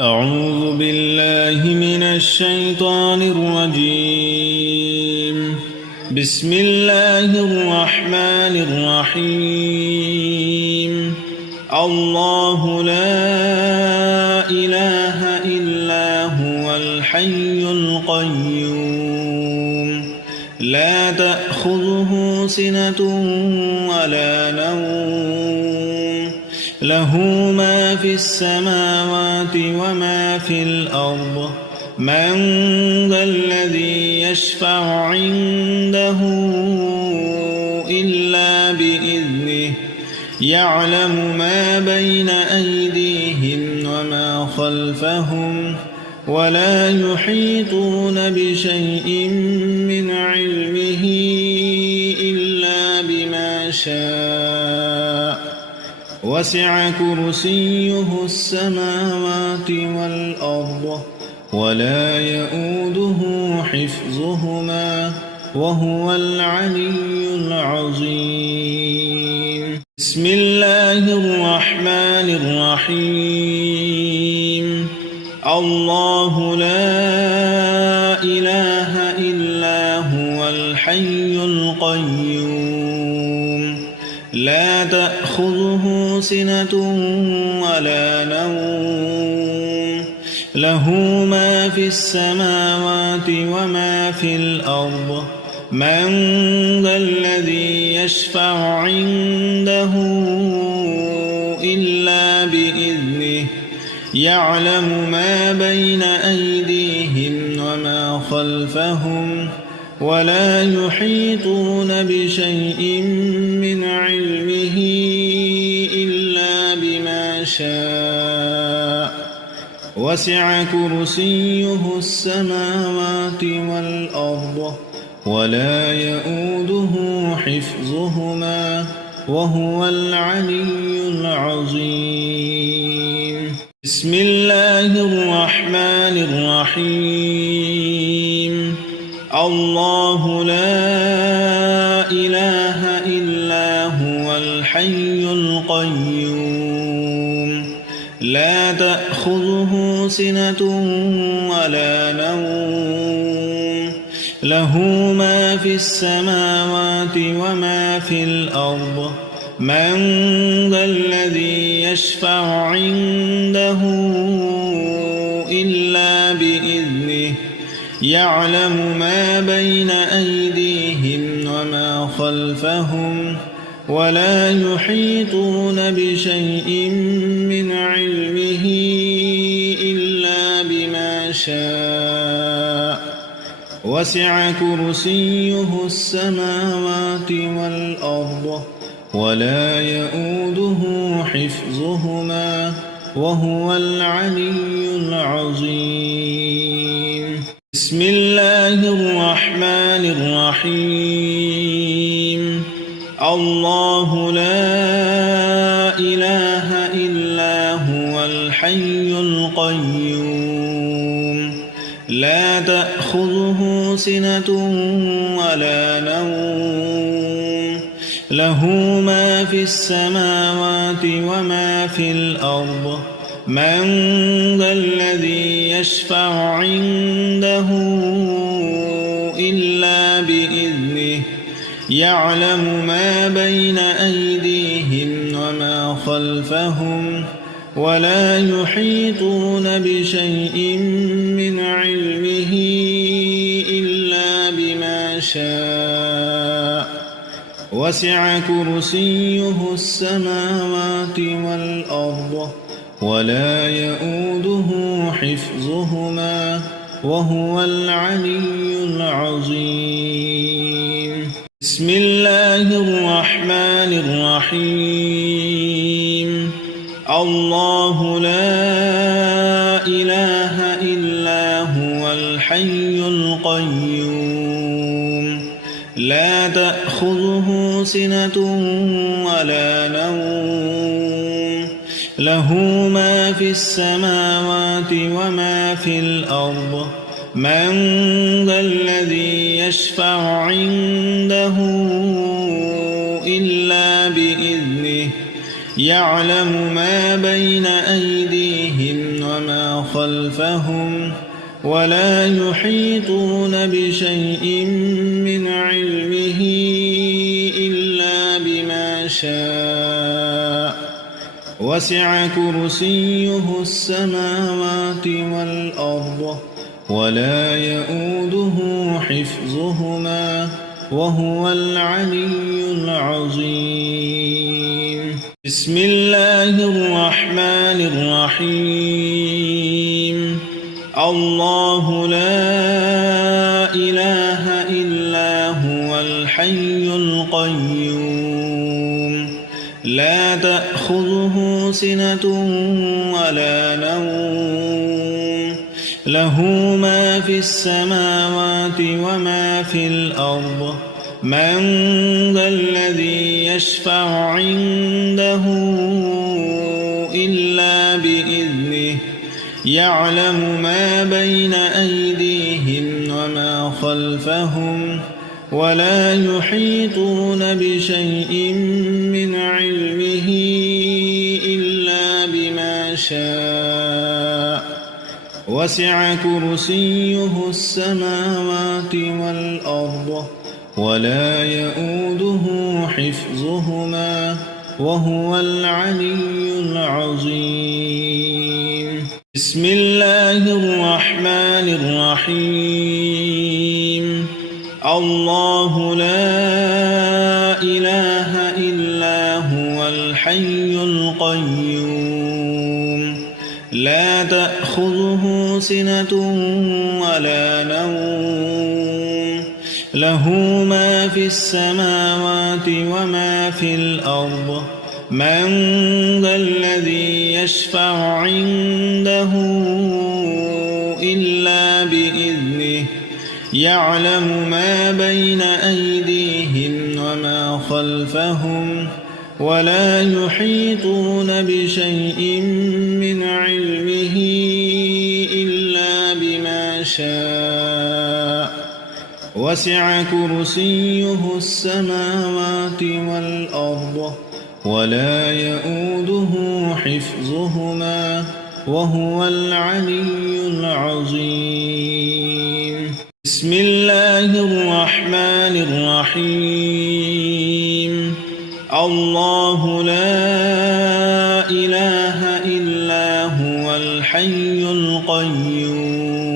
أعوذ بالله من الشيطان الرجيم. بسم الله الرحمن الرحيم. الله لا إله إلا هو الحي القيوم لا تأخذه سنة ولا نوم له ما في السماوات وما في الأرض من ذا الذي يشفع عنده إلا بإذنه يعلم ما بين أيديهم وما خلفهم ولا يحيطون بشيء من علمه إلا بما شاء وسع كرسيه السماوات والأرض ولا يؤوده حفظهما وهو العلي العظيم. بسم الله الرحمن الرحيم. الله لا إله إلا هو الحي القيوم لا تأخذه سنة ولا نوم له ما في السماوات وما في الأرض من ذا الذي يشفع عنده إلا بإذنه يعلم ما بين أيديهم وما خلفهم ولا يحيطون بشيء من علمه إلا بما شاء وسع كرسيه السماوات والأرض ولا يؤوده حفظهما وهو العلي العظيم. بسم الله الرحمن الرحيم. الله لا إله إلا هو الحي القيوم لا تأخذه سنة ولا نوم له ما في السماوات وما في الأرض من ذا الذي يشفع عنده إلا بإذنه يعلم ما بين أيديهم وما خلفهم ولا يحيطون بشيء من علمه إلا بما شاء وسع كرسيه السماوات والأرض ولا يؤوده حفظهما وهو العلي العظيم. بسم الله الرحمن الرحيم. الله لا إله إلا هو الحي القيوم لا تأخذه سنة ولا نوم له ما في السماوات وما في الأرض من ذا الذي يشفع عنده إلا بإذنه يعلم ما بين أيديهم وما خلفهم ولا يحيطون بشيء من علمه إلا بما شاء وسع كرسيه السماوات والأرض ولا يؤوده حفظهما وهو العلي العظيم. بسم الله الرحمن الرحيم. الله لا إله إلا هو الحي القيوم لا تأخذه سنة ولا نوم له ما في السماوات وما في الأرض من ذا الذي يشفع عنده إلا بإذنه يعلم ما بين أيديهم وما خلفهم ولا يحيطون بشيء من علمه إلا بما شاء وسع كرسيه السماوات والأرض ولا يؤوده حفظهما وهو العلي العظيم. بسم الله الرحمن الرحيم. الله لا إله إلا هو الحي القيوم لا تأخذه سنة ولا نوم له ما في السماوات وما في الأرض من ذا الذي يشفع عنده إلا بإذنه يعلم ما بين أيديهم وما خلفهم ولا يحيطون بشيء من علمه إلا بما شاء وسع كرسيه السماوات والأرض ولا يؤوده حفظهما وهو العلي العظيم. بسم الله الرحمن الرحيم. الله لا إله إلا هو الحي القيوم لا تأخذه سنة ولا نوم له ما في السماوات وما في الأرض من ذا الذي يشفع عنده إلا بإذنه يعلم ما بين أيديهم وما خلفهم ولا يحيطون بشيء من علمه إلا بما شاء وسع كرسيه السماوات والأرض ولا يؤوده حفظهما وهو العلي العظيم. بسم الله الرحمن الرحيم. الله لا إله إلا هو الحي القيوم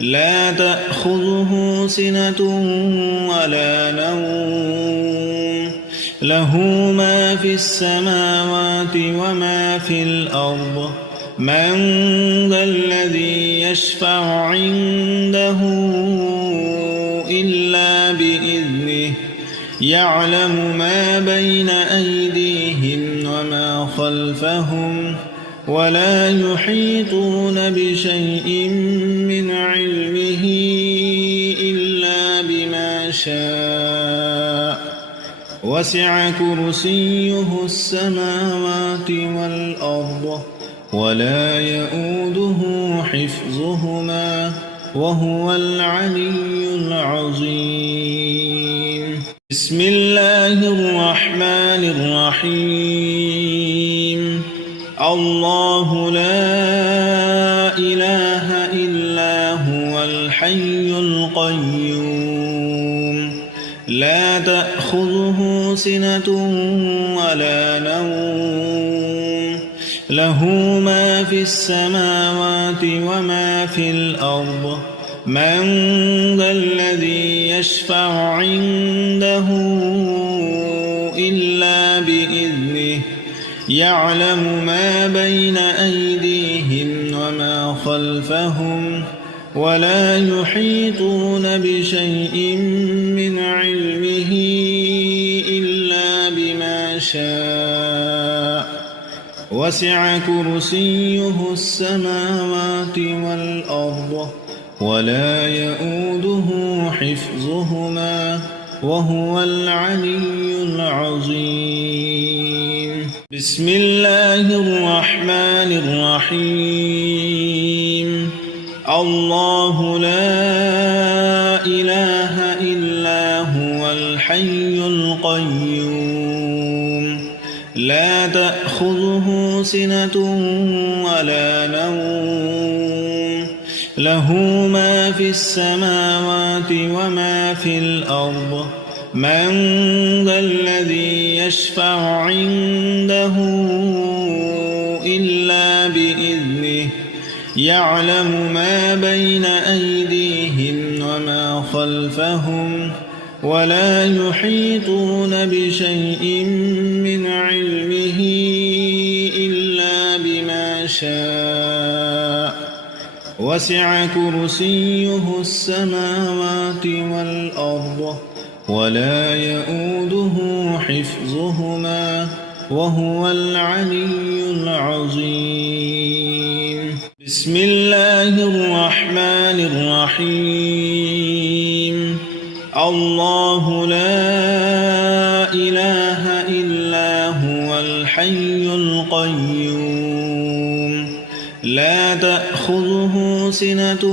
لا تأخذه سنة ولا نوم له ما في السماوات وما في الأرض من ذا الذي يشفع عنده إلا بإذنه يعلم ما بين أيديهم وما خلفهم ولا يحيطون بشيء من علمه إلا بما شاء وسع كرسيه السماوات والأرض ولا يؤوده حفظهما وهو العلي العظيم. بسم الله الرحمن الرحيم. الله لا إله إلا هو الحي القيوم لا تأخذه سنة ولا نوم له ما في السماوات وما في الأرض من ذا الذي يشفع عنده إلا بإذنه يعلم ما بين أيديهم وما خلفهم ولا يحيطون بشيء من علمه إلا بما شاء وسع كرسيه السماوات والأرض ولا يؤوده حفظهما وهو العلي العظيم. بسم الله الرحمن الرحيم. الله لا إله إلا هو الحي القيوم لا تأخذه سنة ولا نوم له ما في السماوات وما في الأرض من ذا الذي يشفع عنده إلا بإذنه يعلم ما بين أيديهم وما خلفهم ولا يحيطون بشيء من علمه إلا بما شاء وسع كرسيه السماوات والأرض ولا يؤوده حفظهما وهو العلي العظيم. بسم الله الرحمن الرحيم. الله لا إله إلا هو الحي القيوم لا تأخذه سنة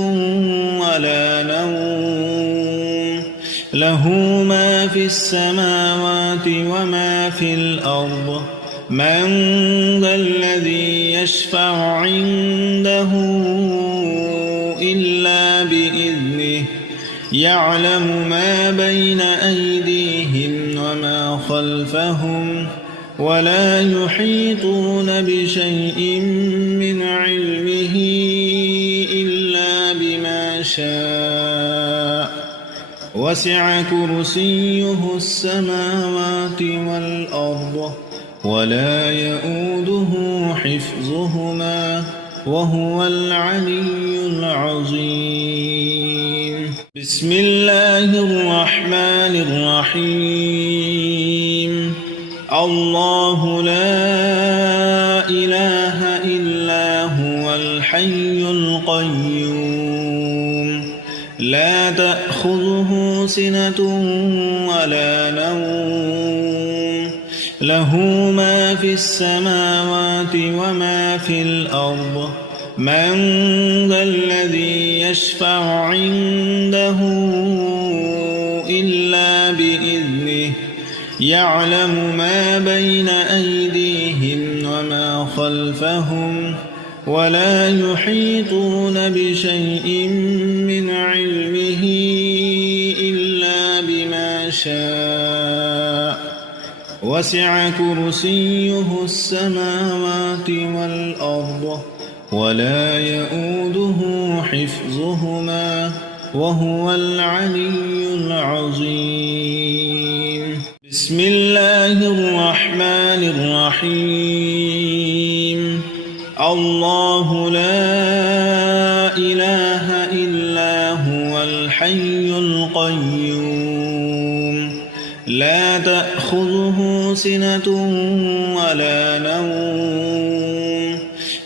ولا نوم له ما في السماوات وما في الأرض من ذا الذي يشفع عنده إلا بإذنه يعلم ما بين أيديهم وما خلفهم ولا يحيطون بشيء من علمه إلا بما شاء وسع كرسيه السماوات والأرض ولا يؤوده حفظهما وهو العلي العظيم. بسم الله الرحمن الرحيم. الله لا إله إلا هو الحي القيوم لا تأخذه سنة ولا نوم له ما في السماوات وما في الأرض من ذا الذي يشفع عنده إلا بإذنه يعلم ما بين أيديهم وما خلفهم ولا يحيطون بشيء من علمه إلا بما شاء وسع كرسيه السماوات والأرض ولا يؤوده حفظهما وهو العلي العظيم. بسم الله الرحمن الرحيم. الله لا إله إلا هو الحي القيوم لا تأخذه سنة ولا نوم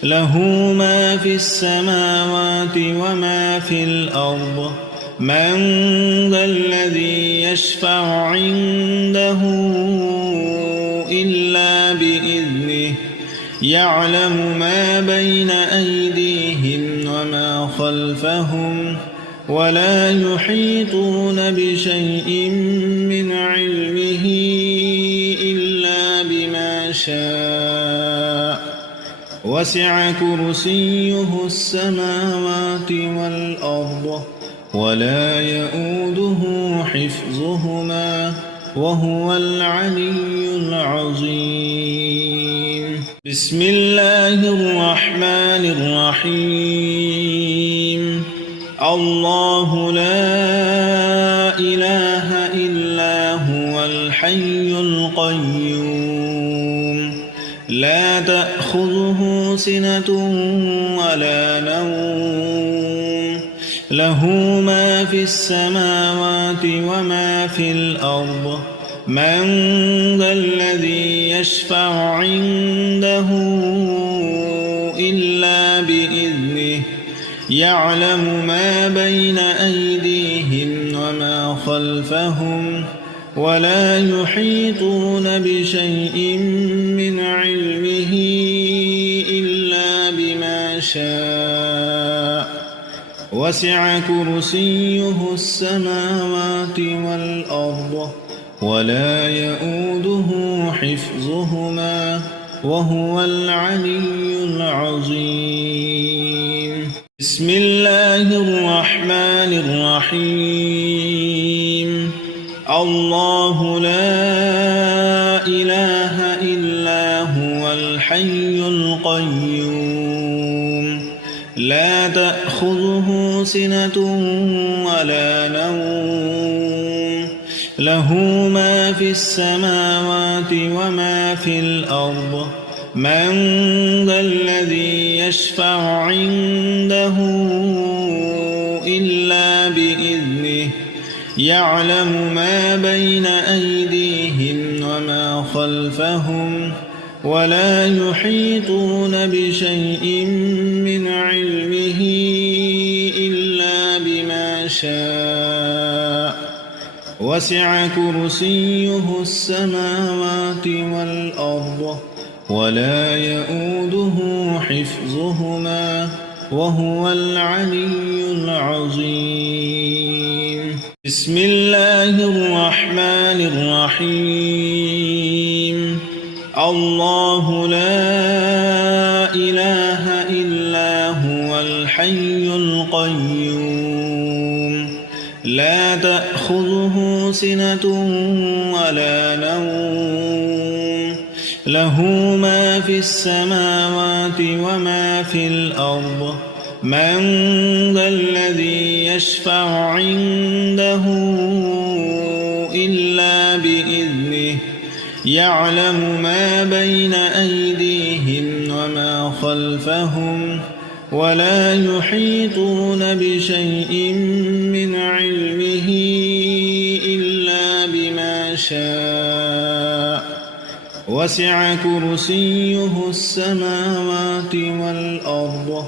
له ما في السماوات وما في الأرض من ذا الذي يشفع عنده إلا بإذنه يعلم ما بين أيديهم وما خلفهم ولا يحيطون بشيء من علمه إلا بما شاء وسع كرسيه السماوات والأرض ولا يؤوده حفظهما وهو العلي العظيم. بسم الله الرحمن الرحيم. الله لا إله إلا هو الحي القيوم لا تأخذه سنة ولا نوم له ما في السماوات وما في الأرض من ذا الذي يشفع عنده إلا بإذنه يعلم ما بين أيديهم وما خلفهم ولا يحيطون بشيء من علمه إلا بما شاء وسع كرسيه السماوات والأرض ولا يؤوده حفظهما وهو العلي العظيم. بسم الله الرحمن الرحيم الله لا إله إلا هو الحي القيوم لا تأخذه سنة ولا نوم له ما في السماوات وما في الأرض من ذا الذي يشفع عنده إلا بإذنه يعلم ما بين أيديهم وما خلفهم ولا يحيطون بشيء من علمه إلا بما شاء وسع كرسيه السماوات والأرض ولا يؤوده حفظهما وهو العلي العظيم بسم الله الرحمن الرحيم الله لا إله إلا هو الحي القيوم لا تأخذه سنة ولا نوم له ما في السماوات وما في الأرض من ذا الذي يشفع عنده إلا بإذنه يعلم ما بين أيديهم وما خلفهم ولا يحيطون بشيء من علمه إلا بما شاء وسع كرسيه السماوات والأرض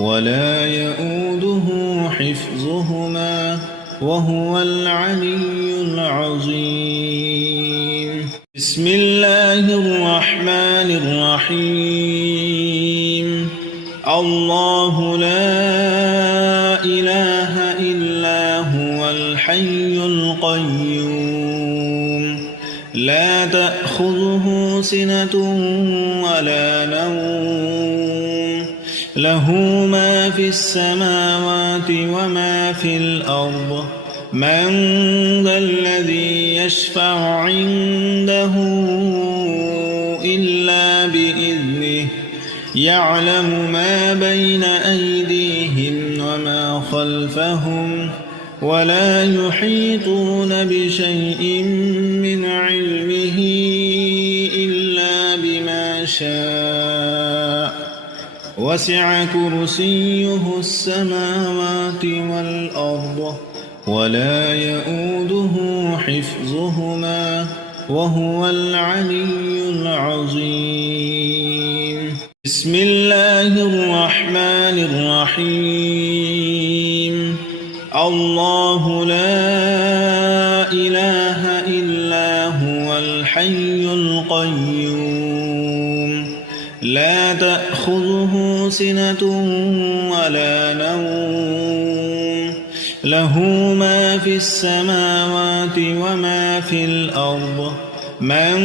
ولا يؤوده حفظهما وهو العلي العظيم بسم الله الرحمن الرحيم الله لا إله إلا هو الحي القيوم لا تأخذه سنة ولا نوم له ما في السماوات وما في الأرض من ذا الذي يشفع عنده إلا بإذنه يعلم ما بين أيديهم وما خلفهم ولا يحيطون بشيء من علمه إلا بما شاء وسع كرسيه السماوات والأرض ولا يؤوده حفظهما وهو العلي العظيم بسم الله الرحمن الرحيم الله لا إله إلا هو الحي القيوم لا تأخذه سنة ولا نوم له ما في السماوات وما في الأرض من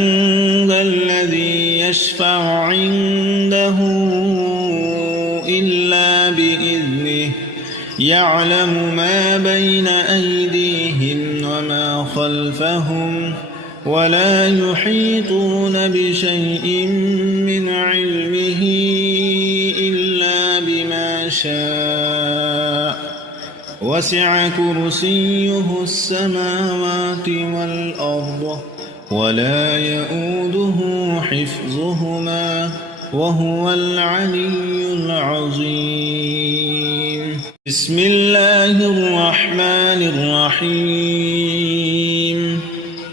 ذا الذي يشفع عنده إلا بإذنه يعلم ما بين أيديهم وما خلفهم ولا يحيطون بشيء من علمه إلا بما شاء وسع كرسيه السماوات والأرض ولا يؤوده حفظهما وهو العلي العظيم بسم الله الرحمن الرحيم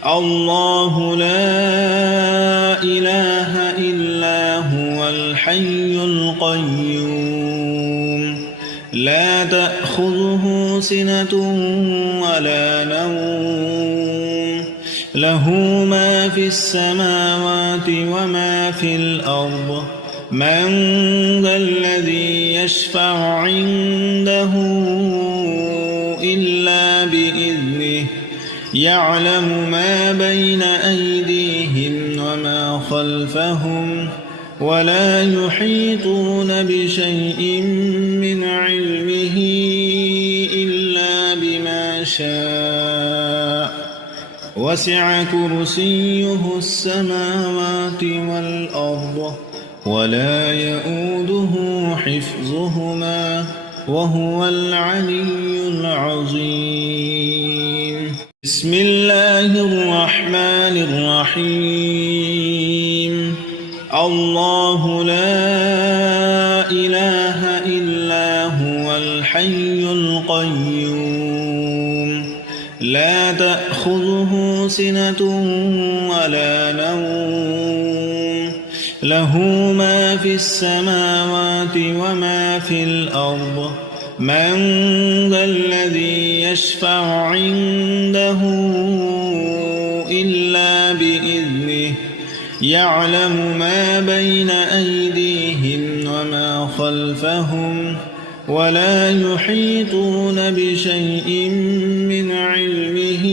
الله لا إله إلا هو الحي القيوم لا تأخذه سنة ولا نوم له ما في السماوات وما في الأرض من ذا الذي يشفع عنده إلا بإذنه يعلم ما بين أيديهم وما خلفهم ولا يحيطون بشيء من علمه وسع كرسيه السماوات والأرض ولا يؤوده حفظهما وهو العلي العظيم بسم الله الرحمن الرحيم الله لا إله إلا هو الحي القيوم لا تأخذه سنة ولا نوم له ما في السماوات وما في الأرض من ذا الذي يشفع عنده إلا بإذنه يعلم ما بين أيديهم وما خلفهم ولا يحيطون بشيء من علمه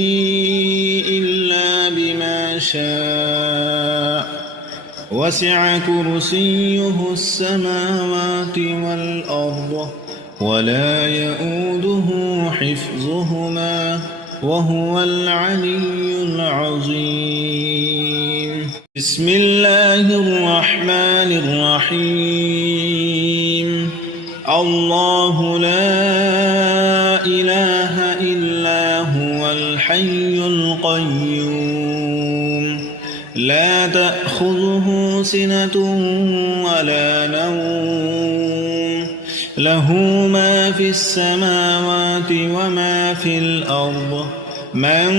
إلا بما شاء وسع كرسيه السماوات والأرض ولا يؤوده حفظهما وهو العلي العظيم بسم الله الرحمن الرحيم الله لا إله إلا هو الحي القيوم لا تأخذه سنة ولا نوم له ما في السماوات وما في الأرض من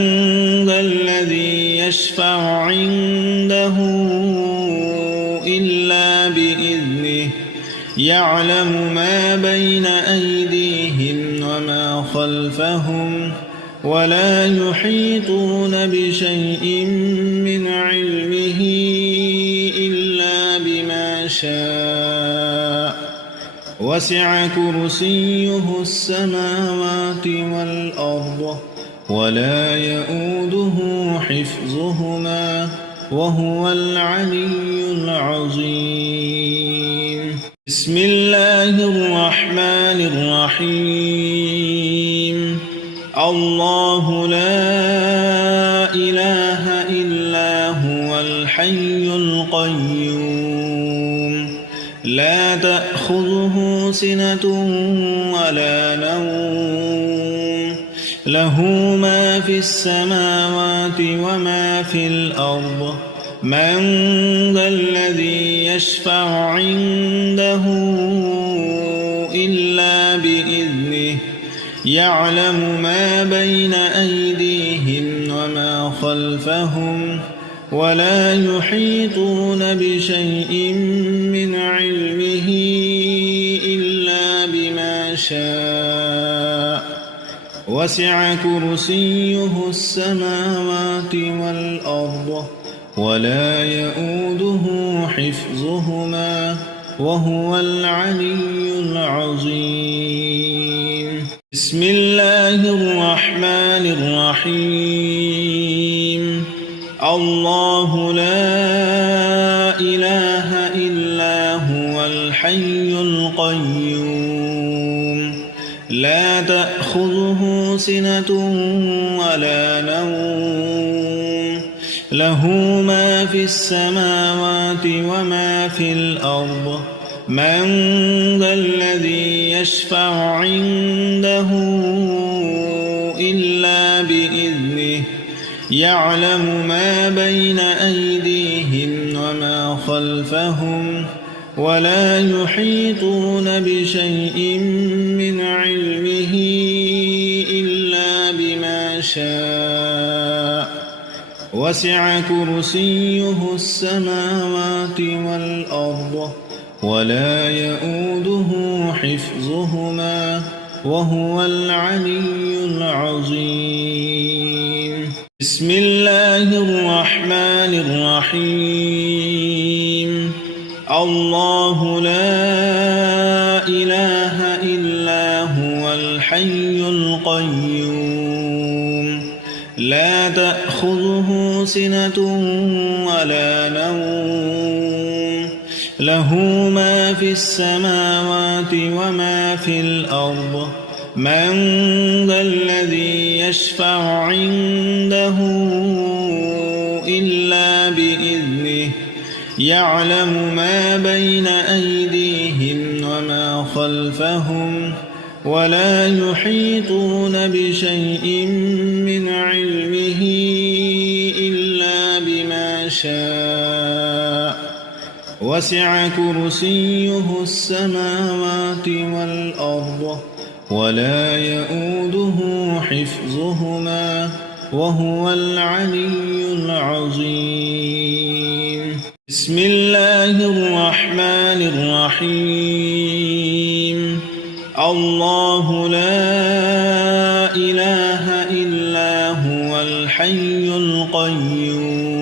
ذا الذي يشفع عنده إلا بإذنه يعلم ما بين أيديهم وما خلفهم ولا يحيطون بشيء من علمه إلا بما شاء وسع كرسيه السماوات والأرض ولا يؤوده حفظهما وهو العلي العظيم بسم الله الرحمن الرحيم الله لا إله إلا هو الحي القيوم لا تأخذه سنة ولا نوم له ما في السماوات وما في الأرض من ذا الذي يشفع عنده إلا بإذنه يعلم ما بين أيديهم وما خلفهم ولا يحيطون بشيء من علمه إلا بما شاء وسع كرسيه السماوات والأرض ولا يؤوده حفظهما وهو العلي العظيم بسم الله الرحمن الرحيم الله لا إله إلا هو الحي القيوم لا تأخذه سنة ولا نوم له ما في السماوات وما في الأرض من ذا الذي يشفع عنده إلا بإذنه يعلم ما بين أيديهم وما خلفهم ولا يحيطون بشيء من علمه إلا بما شاء وسع كرسيه السماوات والأرض ولا يؤوده حفظهما وهو العلي العظيم بسم الله الرحمن الرحيم الله لا إله إلا هو الحي القيوم لا تأخذه سنة ولا نوم له ما في السماوات وما في الأرض من ذا الذي يشفع عنده إلا بإذنه يعلم ما بين أيديهم وما خلفهم ولا يحيطون بشيء من علمه إلا بما شاء وسع كرسيه السماوات والأرض ولا يؤوده حفظهما وهو العلي العظيم. بسم الله الرحمن الرحيم. الله لا إله إلا هو الحي القيوم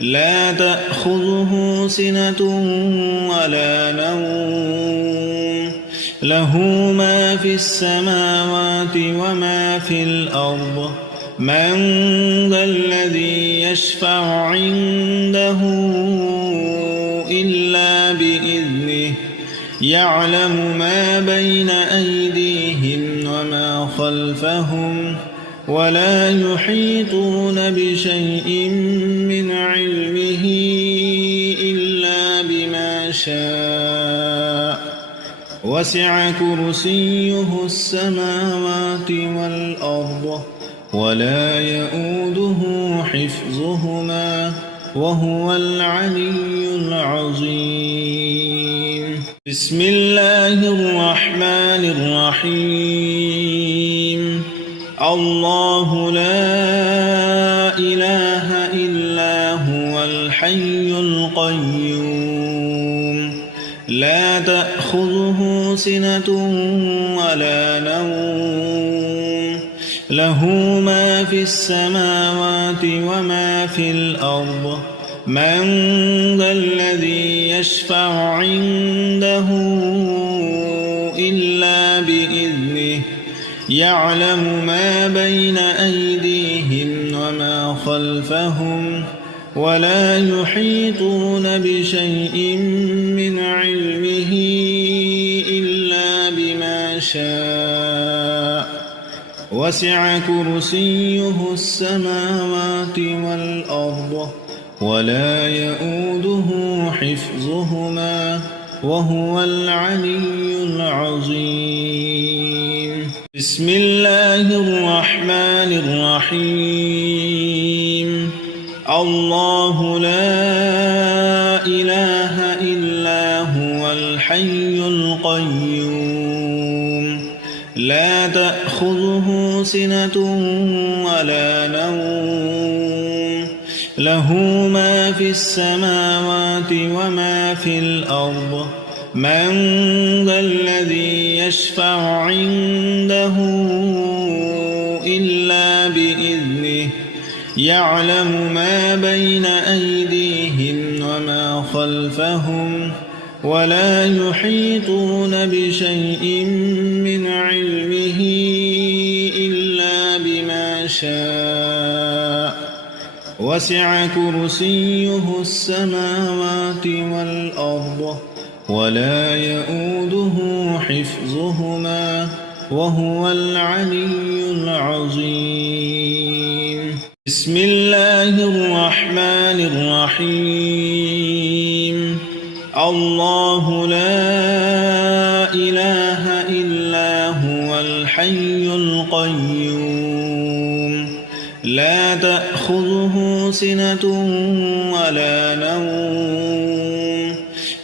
لا تأخذه سنة ولا نوم له ما في السماوات وما في الأرض من ذا الذي يشفع عنده إلا بإذنه يعلم ما بين أيديهم وما خلفهم ولا يحيطون بشيء من علمه إلا بما شاء وسع كرسيه السماوات والأرض ولا يؤوده حفظهما وهو العلي العظيم. بسم الله الرحمن الرحيم. الله لا إله إلا هو الحي القيوم لا تأخذه سنة ولا نوم له ما في السماوات وما في الأرض من ذا الذي يشفع عنده إلا بإذنه يعلم ما بين أيديهم وما خلفهم ولا يحيطون بشيء من علمه إلا بما شاء وسع كرسيه السماوات والأرض ولا يؤوده حفظهما وهو العلي العظيم. بسم الله الرحمن الرحيم. الله لا إله إلا هو الحي القيوم لا تأخذه سنة ولا نوم له ما في السماوات وما في الأرض من ذا الذي يشفع عنده إلا بإذنه يعلم ما بين أيديهم وما خلفهم ولا يحيطون بشيء من علمه إلا بما شاء وسع كرسيه السماوات والأرض ولا يؤوده حفظهما وهو العلي العظيم. بسم الله الرحمن الرحيم. الله لا إله إلا هو الحي القيوم لا تأخذه سنة ولا نوم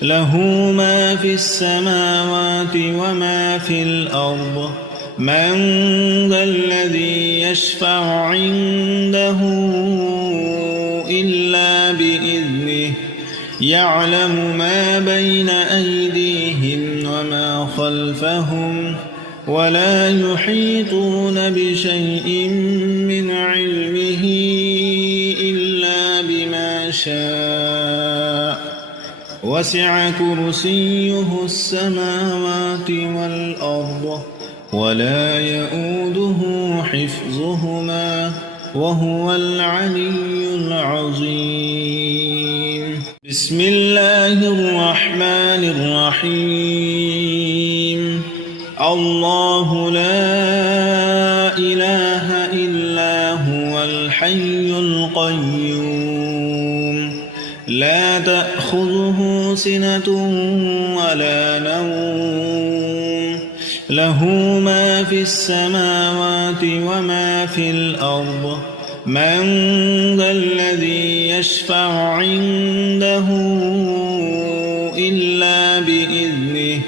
له ما في السماوات وما في الأرض من ذا الذي يشفع عنده إلا بإذنه يعلم ما بين أيديهم وما خلفهم ولا يحيطون بشيء من علمه إلا بما شاء وسع كرسيه السماوات والأرض ولا يؤوده حفظهما وهو العلي العظيم. بسم الله الرحمن الرحيم. الله لا إله إلا هو الحي القيوم لا تأخذه سنة ولا نوم له ما في السماوات وما في الأرض من ذا الذي يشفع عنده إلا بإذنه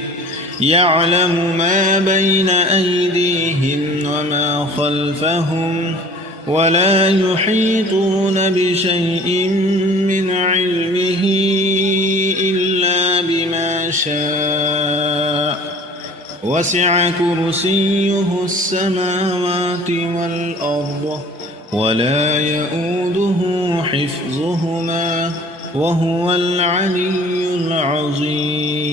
يعلم ما بين أيديهم وما خلفهم ولا يحيطون بشيء من علمه إلا بما شاء وسع كرسيه السماوات والأرض ولا يؤوده حفظهما وهو العلي العظيم